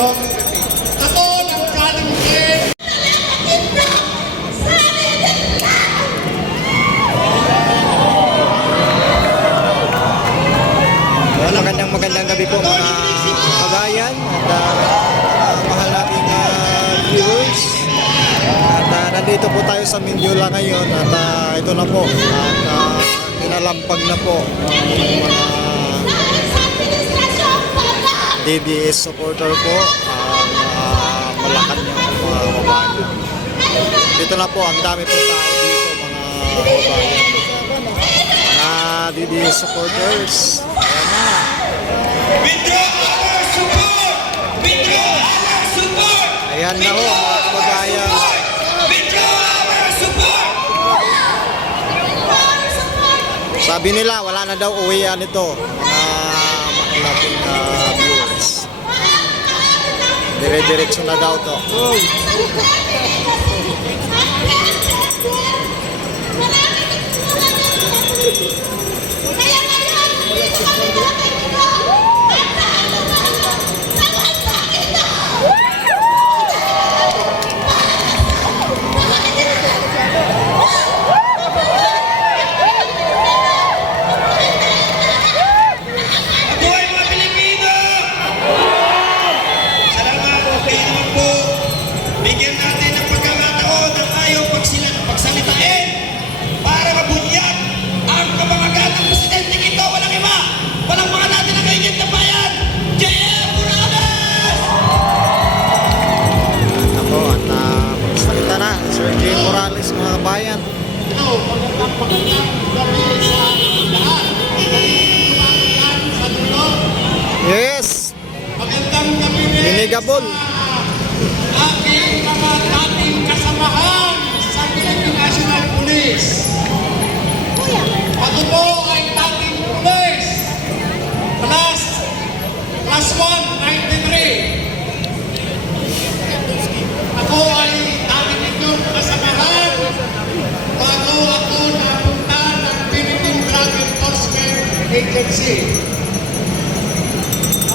Ako ng Kalimkin. Magandang gabi po mga kabayan at mahal nating viewers. At nandito po tayo sa Mindiola ngayon at ito na po at tinalampag na po yung mga DDS supporter po ang Malacanang mga kabayan. Dito na po, ang dami po tao dito mga kabayan. Mga DDS supporters. Withdraw our support! Withdraw our support! Ayan na ho mga kabagayan. Withdraw our support! Sabi nila wala na daw uwian ito mga makilating viewers. Dire-diretso na daw to. Bigyan natin ng pagkakataon ng ayaw pagsalitain para mabunyag ang kapamagat ng presidente ito. Walang iba, walang mga natin ang kaigit na bayan, J.M. Morales! Ako at magsalita na Sir J. Morales mga bayan. Magandang gabi sa lahat. Sa dulo. Yes! Magandang gabi rin Inigabol. aking mga dating kasamahan sa Philippine National Police. Ako po ay dating police. Class 1, 93. Ako ay dating inyong kasamahan bago ako napunta ng Philippine Drug Enforcement Agency.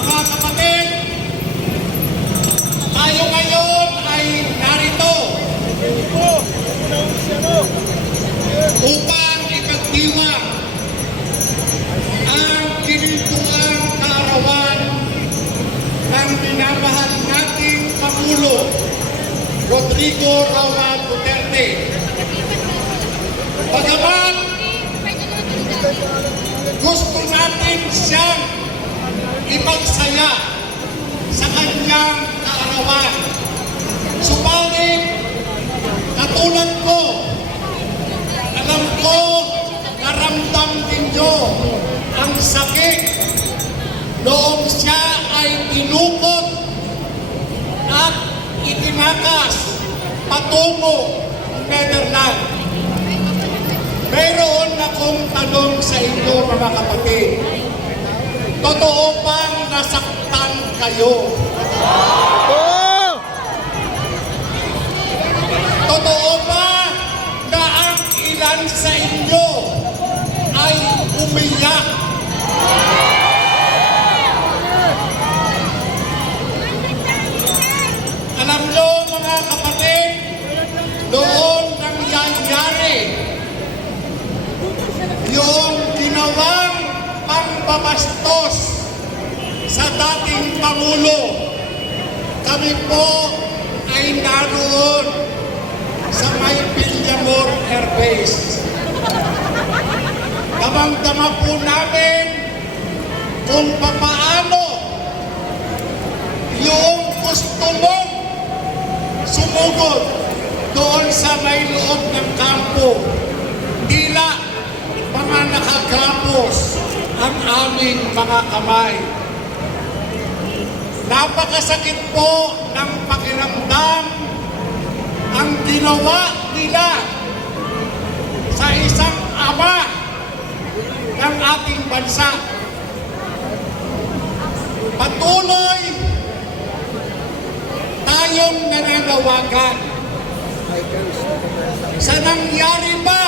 Mga kapatid, tayo ngayon ay narito upang ipagdiwang ang kinintuang kaarawan ng minamahal nating Pangulo Rodrigo Roa Duterte. Bagamat gusto natin siyang ipagsaya sa kanyang kaarawan. Subalit, katulad ko, alam ko, naramdam ninyo ang sakit noong siya ay tinukot at itinakas patungo Netherlands. Mayroon akong tanong sa inyo mga kapatid. Totoo bang nasaktan kayo? Totoo ba na ang ilan sa inyo ay umiyak? Alam nyo mga kapatid, noon nangyayari yung ginawang pambabastos sa dating Pangulo. Kami po ay naroon sa may Villamor Air Base. Damang-dama po namin kung papaano yung gusto mong sumugod doon sa may loob ng kampo. Tila mga nakagapos ang aming mga kamay. Napakasakit po ng pakiramdam ang ginawa nila sa isang ama ng ating bansa. Patuloy tayong nananawagan sa nangyari ba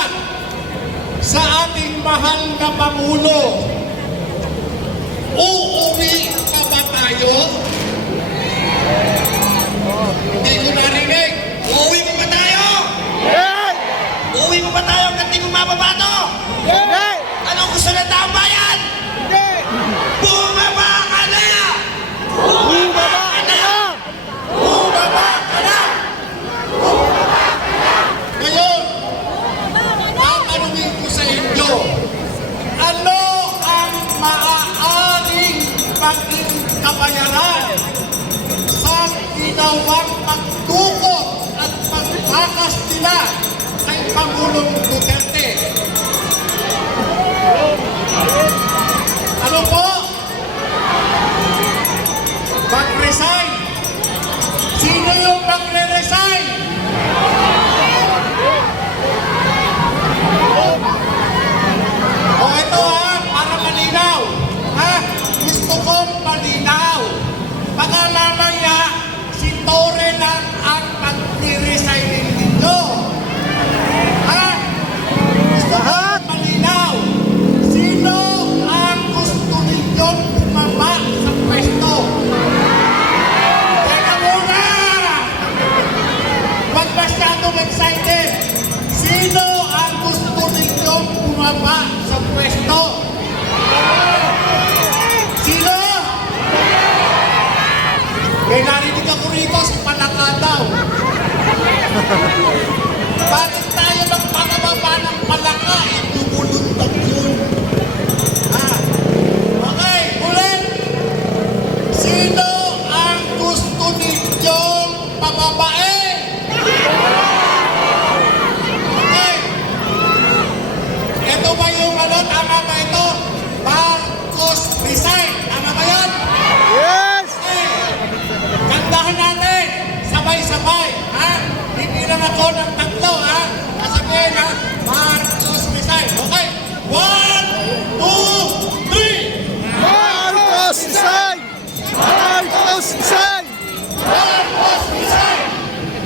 sa ating mahal na Pangulo. Uuwi pa ba tayo? ginawang pagtukot at pagtakas nila kay Pangulong Duterte. Ano po? Mag-resign. Sino yung magre-resign? O ito ha, para malinaw. Ha? Gusto kong malinaw. Baka mamaya si Torre lang ang magre-resign ninyo. Ha? Gusto kong malinaw. Sino ang gusto ninyong bumaba sa pwesto? Teka muna! Huwag masyadong excited. Sino ang gusto ninyong bumaba sa pwesto? Sino? May narinig ako rito sa Palaka daw. Bakit tayo magpapababa ng Palaka? Dumulundag yun. Okay, ulit. Sino ang gusto ninyong pababain? Okay. Ito ba yung tama ba ito? Marcos resign. Tama ba yan? Yes! Okay. Kandahan natin. Sabay-sabay. Ha? Hindi lang ako ng tatlo. Ha? Kasabihin ha? Marcos resign. Okay. 1, 2, 3. Marcos resign! Marcos resign! Marcos resign!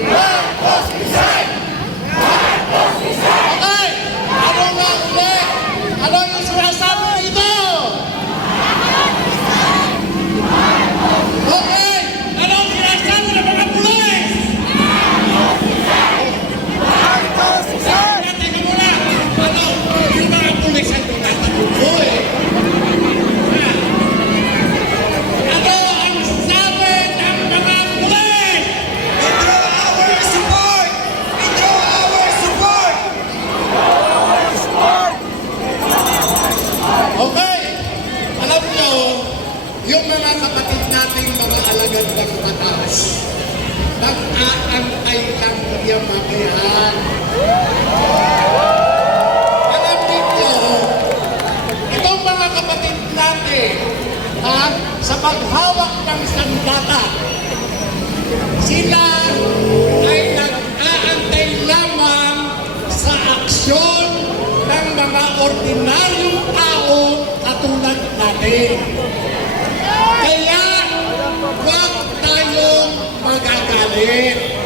Marcos resign! Marcos resign! Okay! Ano nga ulit? Ano yung sinasabi dito? Okay! Ano ang sinasabi ng mga pulis? Marcos resign! Teka muna! Ano? Yung mga pulis ang tinatanong ko eh. Ha? Ano ang sabi ng mga pulis? Withdraw our support! Withdraw our support! Okay. Alam nyo, yung mga kapatid nating mga alagad ng batas, nag-aantay lang yung mamayan. Alam ninyo, itong mga kapatid natin, sa paghawak ng sandata, sila ay nag-aantay lamang sa aksyon ng mga ordinaryong tao katulad natin. Kaya huwag tayong magagalit.